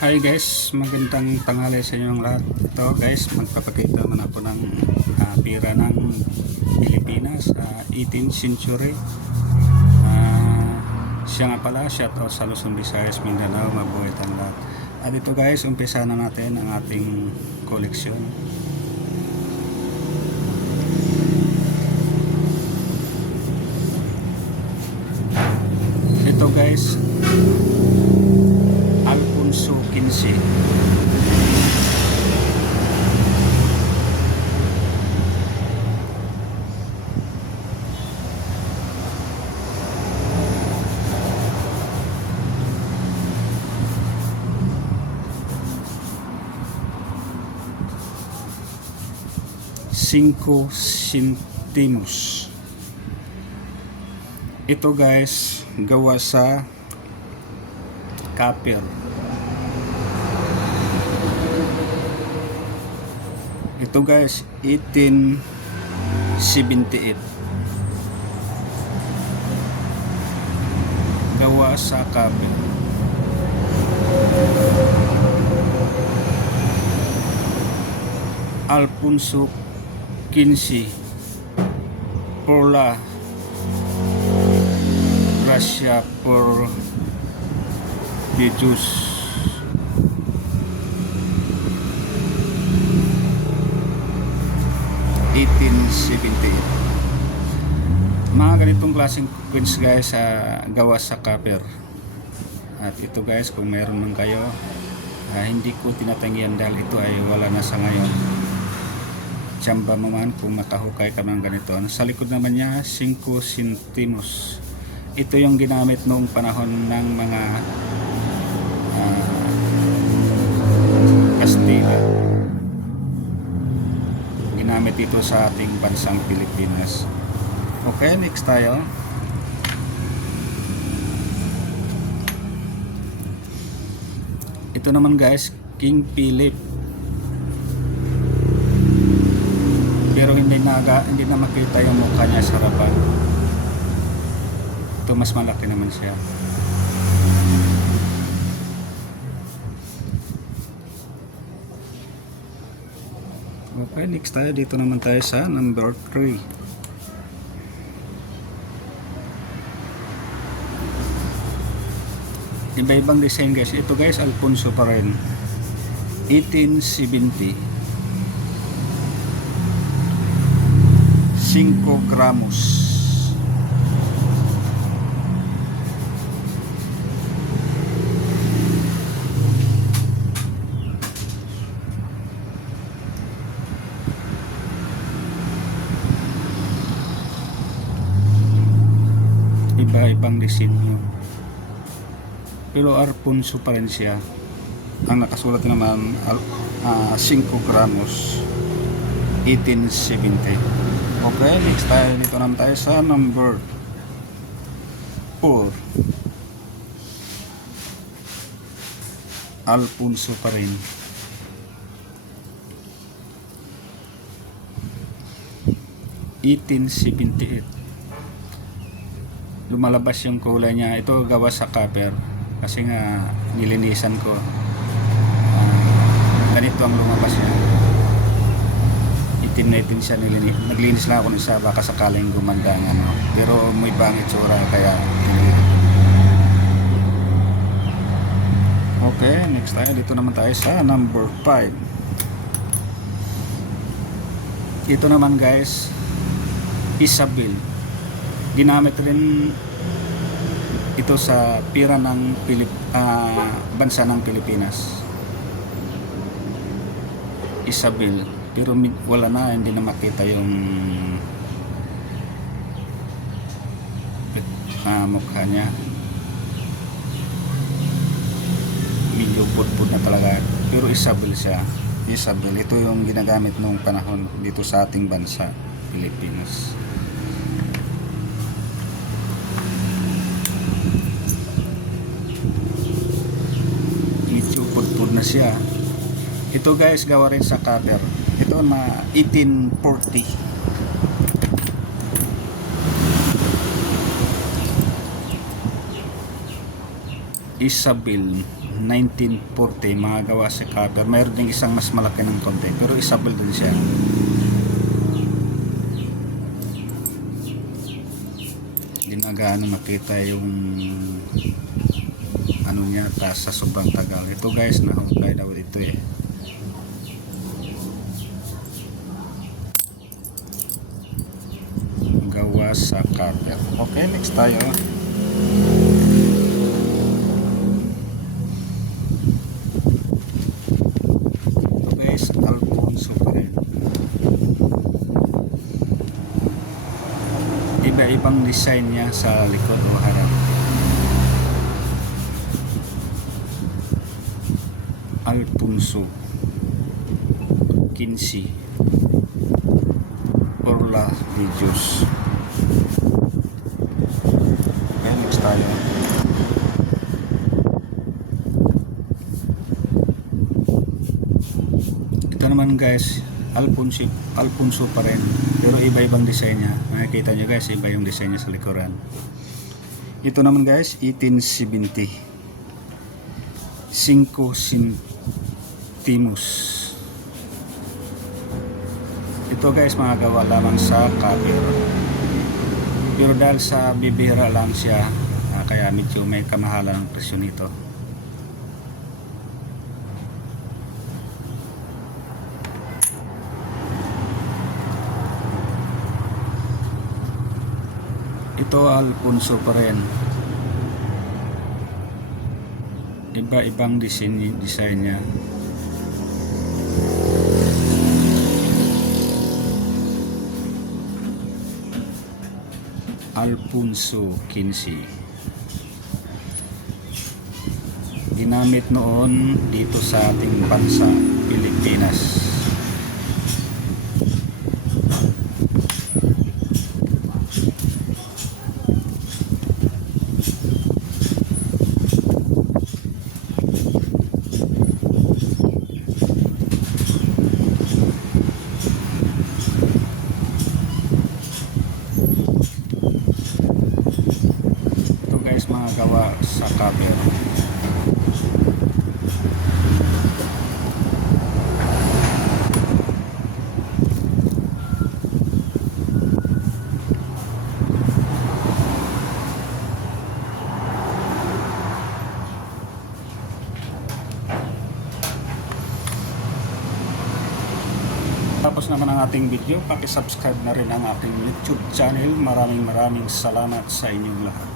Hi guys, magandang tanghali sa inyong lahat. Ito guys, magpapakita naman ako ng pira ng Pilipinas, 18th century. Siya nga pala, shout out sa Luzon, Visayas, Mindanao, mabuhay tayong lahat. At ito guys, umpisa na natin ang ating koleksyon. Ito guys, Alfonso 15. Cinco centimos. Ito guys, gawa sa copper. Ito guys, 1878. Gawa sa copper. Alfonso 15 por la gracia por de Diyos. Mga ganitong klaseng coins guys, gawa sa copper. At ito guys, kung meron man kayo, hindi ko tinatanggihan dahil ito ay wala na sa ngayon. Tsamba mo man kung makahukay ka ng ganito. Sa likod naman niya, 5 centimos. Ito yung ginamit noong panahon ng mga Kastila. Ginamit ito sa ating bansang Pilipinas. Okay, next tayo. Ito naman guys, King Philip. Pero hindi na makita yung mukha niya sa harapan. Ito mas malaki naman siya. Okay, next tayo. Dito naman tayo sa number 3. Iba-ibang design guys. Ito guys, Alfonso pa rin. 1870. 5 gramos. Iba-ibang disenyo. Pero Alfonso pa rin siya. Ang nakasulat naman 5 gramos. 1870. Okay, next tayo. Dito naman tayo sa number 4. Alfonso pa rin. (1878). Lumalabas yung kulay niya. Ito gawa sa copper kasi nga nilinisan ko. Ganito ang lumabas niya. Itim na itim siya, naglinis lang ako ng isa, baka sakaling gumanda ng ano. Pero may bangit tsura kaya okay, next tayo. Dito naman tayo sa number 5. Ito naman guys, Isabel. Ginamit rin ito sa pira ng bansa ng Pilipinas. Isabel. Pero wala na, hindi na makita yung mukha niya. Medyo putput na talaga. Pero Isabel siya. Isabel. Ito yung ginagamit noong panahon dito sa ating bansa, Pilipinas. Medyo putput na siya. Ito guys, gawa rin sa copper. Ito na 1840. Isabel. 1940, mga gawa sa copper. Mayroon ding isang mas malaki ng konti, pero isabel din siya. Hindi na gaano makita yung ano niya sa sobrang tagal. Ito guys, nahukay daw ito eh. Gawa sa copper. Okay, next tayo. Ito guys, Alfonso pa rin. Iba-ibang design niya sa likod o harap. Alfonso 15 Orla de Dios. Okay, next tayo. Ito naman guys, Alfonso pa rin, pero iba-ibang design niya. Makikita nyo guys, iba yung design niya sa likuran. Ito naman guys, 1870 5 centimos. Ito guys, mga gawa lamang sa copper, pero dahil sa bibihira lang siya, kaya medyo may kamahalan ng presyo nito. Ito Alfonso pa rin, iba-ibang design niya. Alfonso 15, ginamit noon dito sa ating bansa, Pilipinas. Mga gawa sa copper. Tapos naman ang ating video, paki-subscribe na rin ang ating YouTube channel. Maraming salamat sa inyong lahat.